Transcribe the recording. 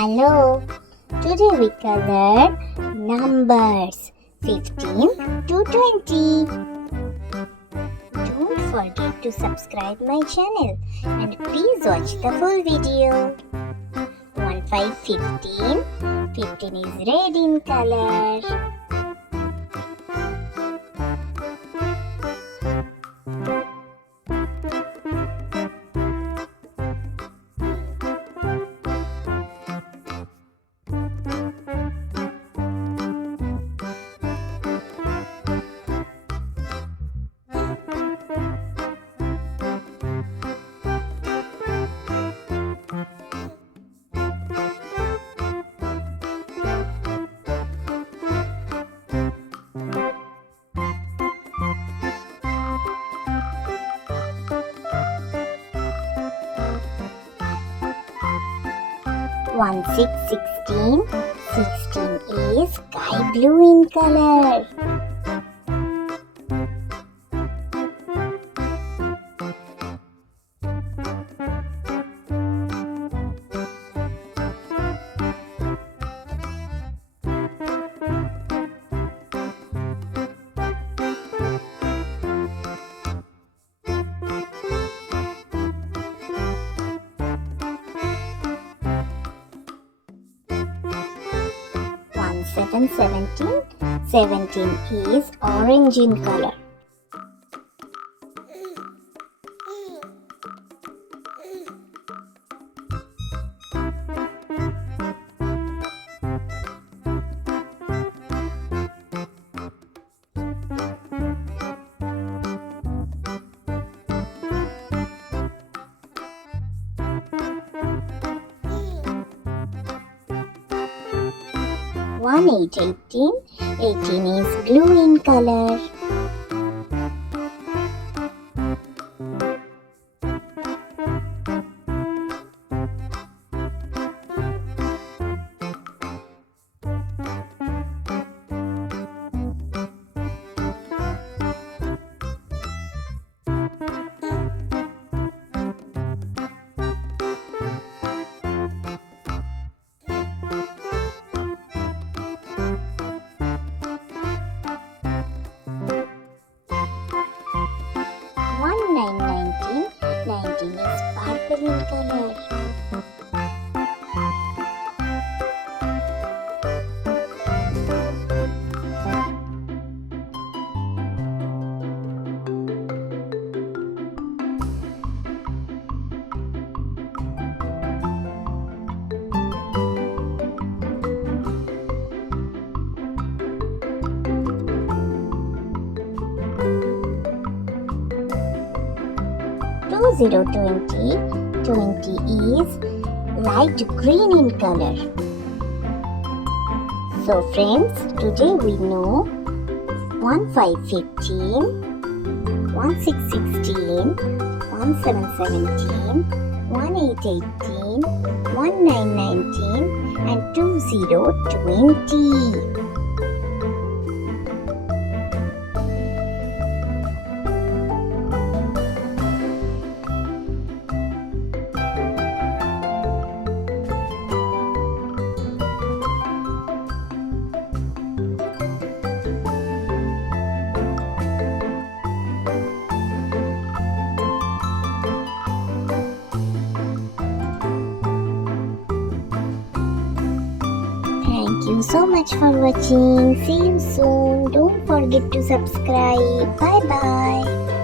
Hello, today we color numbers 15 to 20. Don't forget to subscribe my channel and please watch the full video. 1, 5, 15. 15 is red in color. 1, 6, 16. 16 is sky blue in color. 7, 17. 17 is orange in color. 1, 8, 18. 18 is blue in color. 9, 19. 19 is purple in color. 0, 20. 20 is light green in color. So friends, today we know 1, 5, 15, 1, 6, 16, 1, 7, 17, 1, 8, 18, 1, 9, 19 and 2, 0, 20. Thank you so much for watching. See you soon. Don't forget to subscribe. Bye bye.